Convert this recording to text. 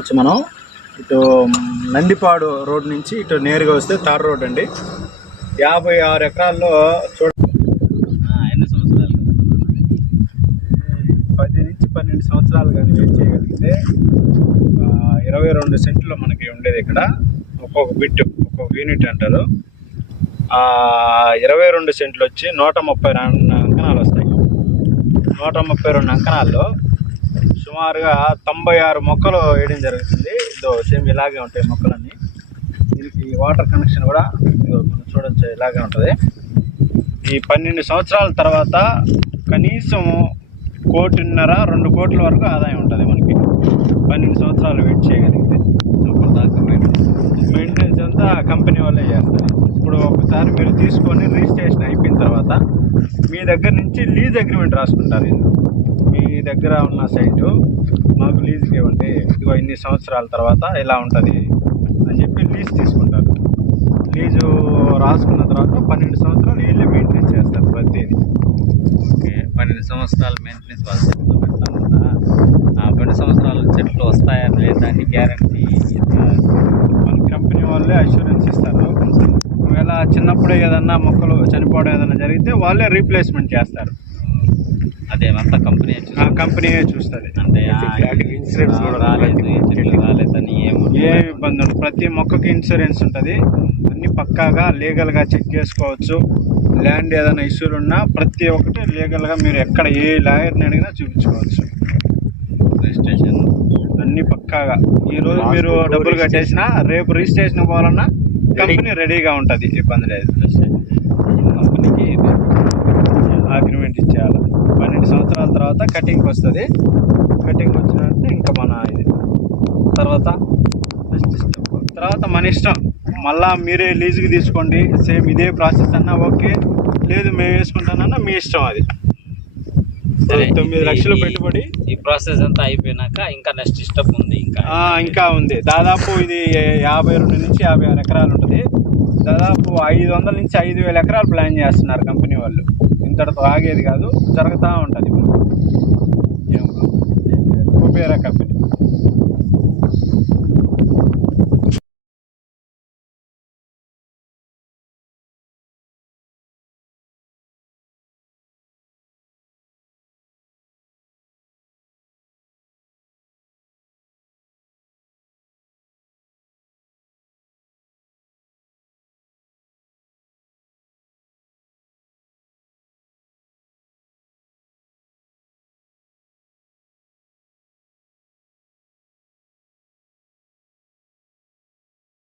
వచ్చి మనం ఇటు నందిపాడు రోడ్ నుంచి ఇటు నేరుగా వస్తే తార్ రోడ్ అండి. 56 ఎకరాల్లో ఎన్ని సంవత్సరాలు? 10 నుంచి 12 సంవత్సరాలు కానీ వెయిట్ చేయగలిగితే 22 సెంట్లు మనకి ఉండేది. ఇక్కడ ఒక్కొక్క బిట్ ఒక్కొక్క యూనిట్ అంటారు. 22 సెంట్లు వచ్చి 132 అంకణాలు వస్తాయి. 132 అంకణాల్లో సుమారుగా 96 మొక్కలు వేయడం జరుగుతుంది. ఇదో సేమ్ ఇలాగే ఉంటాయి మొక్కలన్నీ. దీనికి వాటర్ కనెక్షన్ కూడా మనం చూడొచ్చు, ఇలాగే ఉంటుంది. ఈ 12 సంవత్సరాల తర్వాత కనీసం 1.5-2 కోట్ల వరకు ఆదాయం ఉంటుంది మనకి. 12 సంవత్సరాలు వెయిట్ చేయగలిగితే. అప్పటిదాకా మెయింటెనెన్స్ అంతా కంపెనీ వాళ్ళే చేస్తారు. ఇప్పుడు ఒకసారి మీరు తీసుకొని రిజిస్ట్రేషన్ అయిపోయిన తర్వాత మీ దగ్గర నుంచి లీజ్ అగ్రిమెంట్ రాసుకుంటారు. మీ దగ్గర ఉన్న సైటు మాకు లీజుకి ఇవ్వండి, ఇదిగో ఇన్ని సంవత్సరాల తర్వాత ఇలా ఉంటుంది అని చెప్పి లీజ్ తీసుకుంటారు. లీజు రాసుకున్న తర్వాత 12 సంవత్సరాలు వీళ్ళే మెయింటెనెన్స్ చేస్తారు ప్రతిదీ. ఓకే, 12 సంవత్సరాలు మెయింటెనెన్స్ వాళ్ళ చెట్లు పెడతాం కదా. ఆ 12 సంవత్సరాలు చెట్లు వస్తాయా లేదా అని గ్యారంటీ మన కంపెనీ వాళ్ళే అష్యూరెన్స్ ఇస్తారు. ఒకవేళ చిన్నప్పుడే ఏదన్నా మొక్కలు చనిపోవడం ఏదైనా జరిగితే వాళ్ళే రీప్లేస్మెంట్ చేస్తారు. అదేమంతా కంపెనీయే చూస్తుంది. అంటే ఇన్సూరెన్స్ రాలేదు, చెట్లు రాలేదని ఏ ఇబ్బంది ఉండదు. ప్రతి మొక్కకి ఇన్సూరెన్స్ ఉంటుంది. అన్ని పక్కాగా లీగల్గా చెక్ చేసుకోవచ్చు. ల్యాండ్ ఏదైనా ఇష్యూలు ఉన్నా ప్రతి ఒక్కటి లీగల్గా మీరు ఎక్కడ ఏ లాయర్ని అడిగినా చూపించుకోవచ్చు. రిజిస్ట్రేషన్ అన్ని పక్కాగా ఈరోజు మీరు డబ్బులు కట్టేసినా రేపు రిజిస్ట్రేషన్ పోవాలన్నా కంపెనీ రెడీగా ఉంటుంది, ఇబ్బంది లేదు. కంపెనీకి అగ్రిమెంట్ ఇచ్చేయాలి. 12 సంవత్సరాల తర్వాత కటింగ్ వస్తుంది. కటింగ్ వచ్చిన వెంటనే ఇంకా మన ఇది తర్వాత మన ఇష్టం. మళ్ళా మీరే లీజుకి తీసుకోండి, సేమ్ ఇదే ప్రాసెస్ అన్నా ఓకే, లేదు మేము వేసుకుంటానన్నా మీ ఇష్టం. అది 9 లక్షలు పెట్టుబడి. ఈ ప్రాసెస్ అంతా అయిపోయినాక ఇంకా నెక్స్ట్ స్టెప్ ఉంది. ఇంకా ఉంది. దాదాపు ఇది 52 నుంచి 56 ఎకరాలు ఉంటుంది. దాదాపు 500 నుంచి 5,000 ఎకరాలు ప్లాన్ చేస్తున్నారు కంపెనీ వాళ్ళు. ఇంతటితో ఆగేది కాదు, జరుగుతూ ఉంటుంది. కుబేరా కంపెనీ.